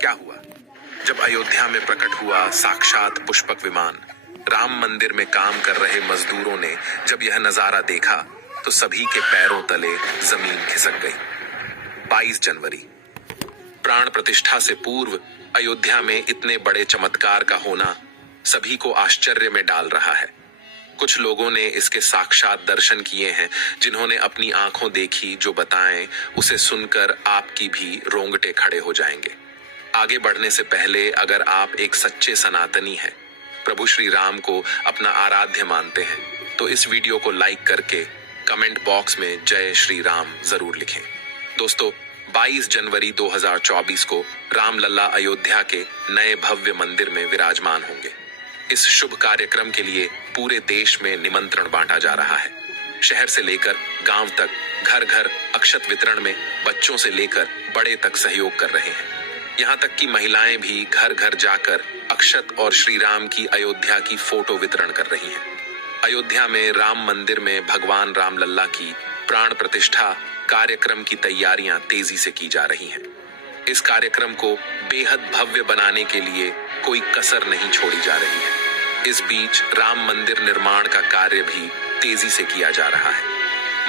क्या हुआ? जब अयोध्या में प्रकट हुआ साक्षात पुष्पक विमान, राम मंदिर में काम कर रहे मजदूरों ने जब यह नजारा देखा तो सभी के पैरों तले जमीन खिसक गई। 22 जनवरी, प्राण प्रतिष्ठा से पूर्व अयोध्या में इतने बड़े चमत्कार का होना सभी को आश्चर्य में डाल रहा है। कुछ लोगों ने इसके साक्षात दर्शन किए हैं, जिन्होंने अपनी आंखों देखी जो बताएं, उसे सुनकर आपकी भी रोंगटे खड़े हो जाएंगे। आगे बढ़ने से पहले अगर आप एक सच्चे सनातनी हैं, प्रभु श्री राम को अपना आराध्य मानते हैं, तो इस वीडियो को लाइक करके कमेंट बॉक्स में जय श्री राम जरूर लिखें। दोस्तों, 22 जनवरी 2024 को रामलला अयोध्या के नए भव्य मंदिर में विराजमान होंगे। इस शुभ कार्यक्रम के लिए पूरे देश में निमंत्रण बांटा जा रहा है। शहर से लेकर गांव तक घर घर अक्षत वितरण में बच्चों से लेकर बड़े तक सहयोग कर रहे हैं। यहाँ तक कि महिलाएं भी घर घर जाकर अक्षत और श्री राम की अयोध्या की फोटो वितरण कर रही हैं। अयोध्या में राम मंदिर में भगवान रामलल्ला की प्राण प्रतिष्ठा कार्यक्रम की तैयारियां तेजी से की जा रही हैं। इस कार्यक्रम को बेहद भव्य बनाने के लिए कोई कसर नहीं छोड़ी जा रही है। इस बीच राम मंदिर निर्माण का कार्य भी तेजी से किया जा रहा है।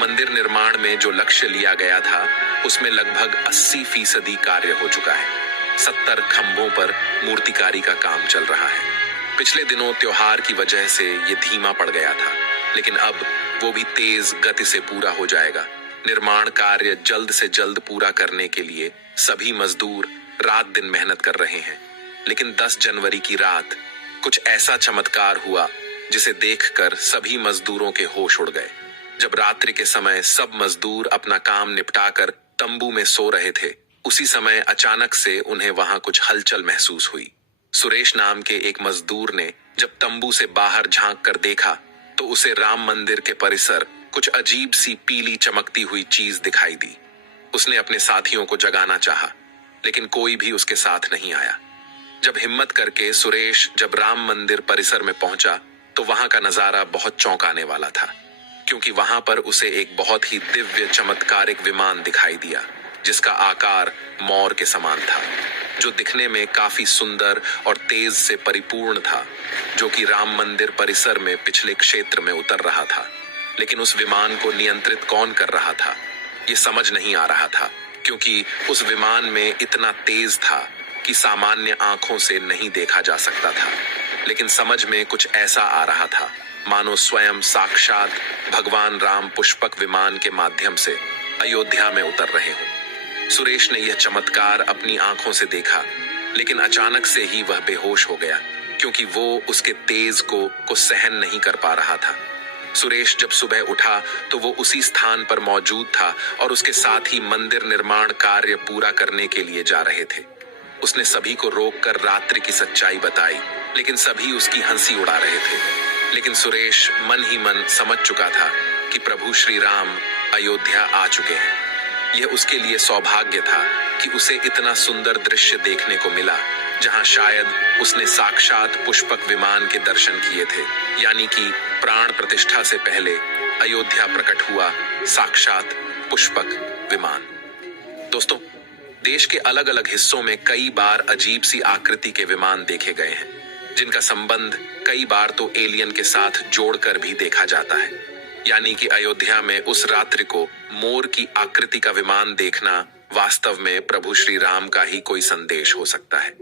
मंदिर निर्माण में जो लक्ष्य लिया गया था, उसमें लगभग 80% कार्य हो चुका है। 70 खंभों पर मूर्तिकारी का काम चल रहा है। पिछले दिनों त्योहार की वजह से ये धीमा पड़ गया था, लेकिन अब वो भी तेज गति से पूरा हो जाएगा। निर्माण कार्य जल्द से जल्द पूरा करने के लिए सभी मजदूर रात दिन मेहनत कर रहे हैं। लेकिन 10 जनवरी की रात कुछ ऐसा चमत्कार हुआ जिसे देखकर सभी मजदूरों के होश उड़ गए। जब रात्रि के समय सब मजदूर अपना काम निपटाकर तंबू में सो रहे थे, उसी समय अचानक से उन्हें वहां कुछ हलचल महसूस हुई। सुरेश नाम के एक मजदूर ने जब तंबू से बाहर झांक कर देखा तो उसे राम मंदिर के परिसर कुछ अजीब सी पीली चमकती हुई चीज दिखाई दी। उसने अपने साथियों को जगाना चाहा, लेकिन कोई भी उसके साथ नहीं आया। जब हिम्मत करके सुरेश जब राम मंदिर परिसर में पहुंचा तो वहां का नजारा बहुत चौंकाने वाला था, क्योंकि वहां पर उसे एक बहुत ही दिव्य चमत्कारिक विमान दिखाई दिया, जिसका आकार मोर के समान था, जो दिखने में काफी सुंदर और तेज से परिपूर्ण था, जो कि राम मंदिर परिसर में पिछले क्षेत्र में उतर रहा था। लेकिन उस विमान को नियंत्रित कौन कर रहा था, ये समझ नहीं आ रहा था, क्योंकि उस विमान में इतना तेज था कि सामान्य आंखों से नहीं देखा जा सकता था। लेकिन समझ में कुछ ऐसा आ रहा था मानो स्वयं साक्षात भगवान राम पुष्पक विमान के माध्यम से अयोध्या में उतर रहे हों। सुरेश ने यह चमत्कार अपनी आंखों से देखा, लेकिन अचानक से ही वह बेहोश हो गया, क्योंकि वो उसके तेज को सहन नहीं कर पा रहा था। सुरेश जब सुबह उठा तो वो उसी स्थान पर मौजूद था और उसके साथ ही मंदिर निर्माण कार्य पूरा करने के लिए जा रहे थे। उसने सभी को रोककर रात्रि की सच्चाई बताई, लेकिन सभी उसकी हंसी उड़ा रहे थे। लेकिन सुरेश मन ही मन समझ चुका था कि प्रभु श्री राम अयोध्या आ चुके हैं। यह उसके लिए सौभाग्य था कि उसे इतना सुंदर दृश्य देखने को मिला, जहां शायद उसने साक्षात पुष्पक विमान के दर्शन किए थे, यानी कि प्राण प्रतिष्ठा से पहले अयोध्या प्रकट हुआ साक्षात पुष्पक विमान। दोस्तों, देश के अलग अलग हिस्सों में कई बार अजीब सी आकृति के विमान देखे गए हैं, जिनका संबंध कई बार तो एलियन के साथ जोड़कर भी देखा जाता है। यानी कि अयोध्या में उस रात्रि को मोर की आकृति का विमान देखना वास्तव में प्रभु श्री राम का ही कोई संदेश हो सकता है।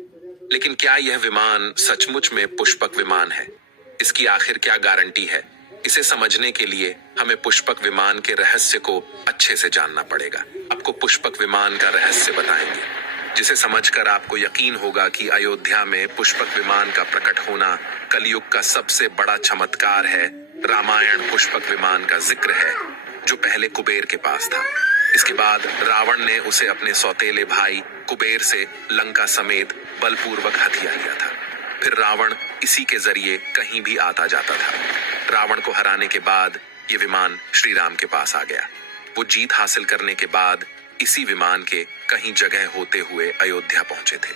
लेकिन क्या यह विमान सचमुच में पुष्पक विमान है? इसकी आखिर क्या गारंटी है? इसे समझने के लिए हमें पुष्पक विमान के रहस्य को अच्छे से जानना पड़ेगा। आपको पुष्पक विमान का रहस्य बताएंगे, जिसे समझकर आपको यकीन होगा कि अयोध्या में पुष्पक विमान का प्रकट होना कलयुग का सबसे बड़ा चमत्कार है। रामायण पुष्पक विमान का जिक्र है, जो पहले कुबेर के पास था। इसके बाद रावण ने उसे अपने सौतेले भाई कुबेर से लंका समेत बलपूर्वक हथिया लिया था। फिर रावण इसी के जरिए कहीं भी आता जाता था। रावण को हराने के बाद ये विमान श्री राम के पास आ गया। वो जीत हासिल करने के बाद इसी विमान के कहीं जगह होते हुए अयोध्या पहुंचे थे।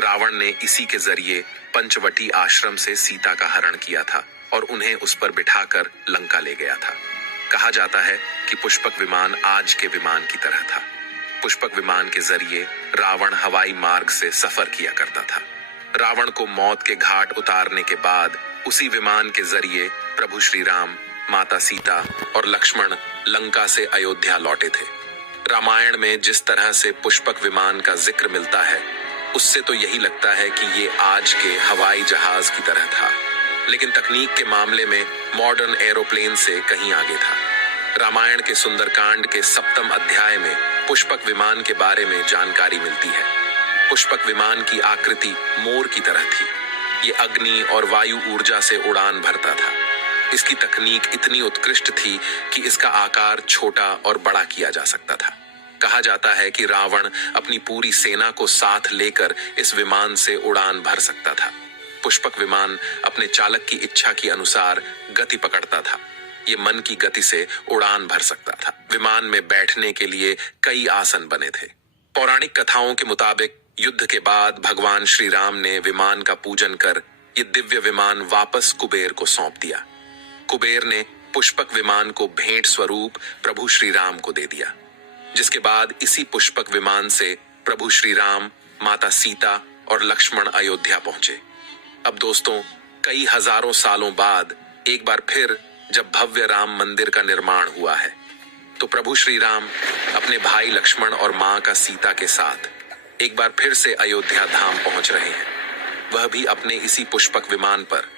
रावण ने इसी के जरिए पंचवटी आश्रम से सीता का हरण किया था और उन्हें उस पर बिठाकर लंका ले गया था। कहा जाता है कि पुष्पक विमान आज के विमान की तरह था। पुष्पक विमान के जरिए रावण हवाई मार्ग से सफर किया करता था। रावण को मौत के घाट उतारने के बाद उसी विमान के जरिए प्रभु श्री राम, माता सीता और लक्ष्मण लंका से अयोध्या लौटे थे। रामायण में जिस तरह से पुष्पक विमान का जिक्र मिलता है, उससे तो यही लगता है कि ये आज के हवाई जहाज की तरह था, लेकिन तकनीक के मामले में मॉडर्न एरोप्लेन से कहीं आगे था। रामायण के सुंदरकांड के 7वें अध्याय में पुष्पक विमान के बारे में जानकारी मिलती है। पुष्पक विमान की आकृति मोर की तरह थी। ये अग्नि और वायु ऊर्जा से उड़ान भरता था। इसकी तकनीक इतनी उत्कृष्ट थी कि इसका आकार छोटा और बड़ा किया जा सकता था। कहा जाता है कि रावण अपनी पूरी सेना को साथ लेकर इस विमान से उड़ान भर सकता था। पुष्पक विमान अपने चालक की इच्छा के अनुसार गति पकड़ता था। ये मन की गति से उड़ान भर सकता था। विमान में बैठने के लिए कई आसन बने थे। पौराणिक कथाओं के मुताबिक युद्ध के बाद भगवान श्री राम ने विमान का पूजन कर ये दिव्य विमान वापस कुबेर को सौंप दिया। कुबेर ने पुष्पक विमान को भेंट स्वरूप प्रभु श्री राम को दे दिया, जिसके बाद इसी पुष्पक विमान से प्रभु श्री राम, माता सीता और लक्ष्मण अयोध्या पहुंचे। अब दोस्तों, कई हजारों सालों बाद एक बार फिर जब भव्य राम मंदिर का निर्माण हुआ है, तो प्रभु श्री राम अपने भाई लक्ष्मण और मां का सीता के साथ एक बार फिर से अयोध्या धाम पहुंच रहे हैं, वह भी अपने इसी पुष्पक विमान पर,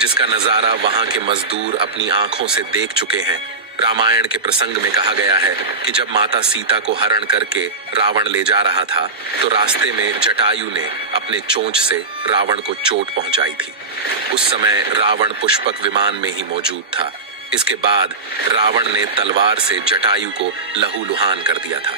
जिसका नजारा वहां के मजदूर अपनी आंखों से देख चुके हैं। रामायण के प्रसंग में कहा गया है कि जब माता सीता को हरण करके रावण ले जा रहा था, तो रास्ते में जटायु ने अपने चोंच से रावण को चोट पहुंचाई थी। उस समय रावण पुष्पक विमान में ही मौजूद था। इसके बाद रावण ने तलवार से जटायु को लहूलुहान कर दिया था।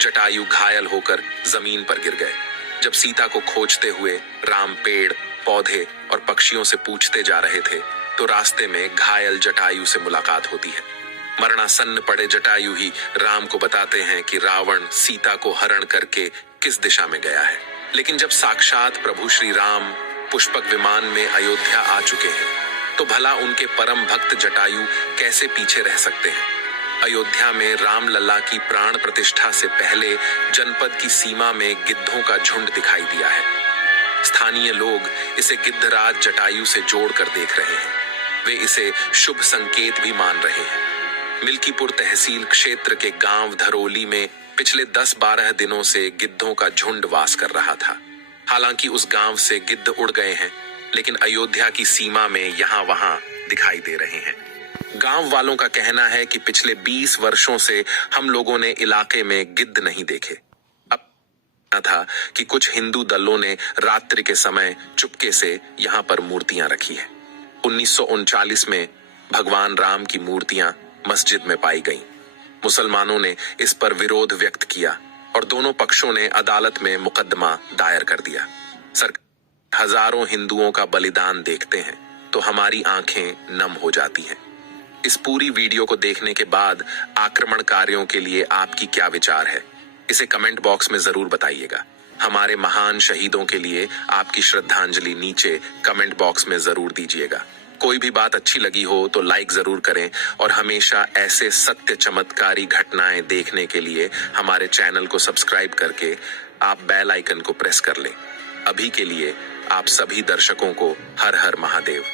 जटायु घायल होकर जमीन पर गिर गए। जब सीता को खोजते हुए राम पेड़, पौधे और पक्षियों से पूछते जा रहे थे, तो रास्ते में घायल जटायु से मुलाकात होती है। मरणासन्न पड़े जटायु ही राम को बताते हैं कि रावण सीता को हरण करके किस दिशा में गया है। लेकिन जब साक्षात प्रभु श्री राम पुष्पक विमान में अयोध्या आ चुके हैं, तो भला उनके परम भक्त जटायु कैसे पीछे रह सकते हैं। अयोध्या में राम लल्ला की प्राण प्रतिष्ठा से पहले जनपद की सीमा में गिद्धों का झुंड दिखाई दिया है। स्थानीय लोग इसे गिद्धराज जटायु से जोड़कर देख रहे हैं। वे इसे शुभ संकेत भी मान रहे हैं। मिल्कीपुर तहसील क्षेत्र के गांव धरोली में पिछले 10-12 दिनों से गिद्धों का झुंड वास कर रहा था। हालांकि उस गांव से गिद्ध उड़ गए हैं, लेकिन अयोध्या की सीमा में यहाँ वहां दिखाई दे रहे हैं। गांव वालों का कहना है कि पिछले 20 वर्षों से हम लोगों ने इलाके में गिद्ध नहीं देखे। अब था कि कुछ हिंदू दलों ने रात्रि के समय चुपके से यहाँ पर मूर्तियां रखी है। 1939 में भगवान राम की मूर्तियां मस्जिद में पाई गईं। मुसलमानों ने इस पर विरोध व्यक्त किया और दोनों पक्षों ने अदालत में मुकदमा दायर कर दिया। सरकार हजारों हिंदुओं का बलिदान देखते हैं तो हमारी आंखें नम हो जाती हैं। इस पूरी वीडियो को देखने के बाद आक्रमणकारियों के लिए आपकी क्या विचार है, इसे कमेंट बॉक्स में जरूर बताइएगा। हमारे महान शहीदों के लिए आपकी श्रद्धांजलि नीचे कमेंट बॉक्स में जरूर दीजिएगा। कोई भी बात अच्छी लगी हो तो लाइक जरूर करें और हमेशा ऐसे सत्य चमत्कारी घटनाएं देखने के लिए हमारे चैनल को सब्सक्राइब करके आप बेल आइकन को प्रेस कर लें। अभी के लिए आप सभी दर्शकों को हर हर महादेव।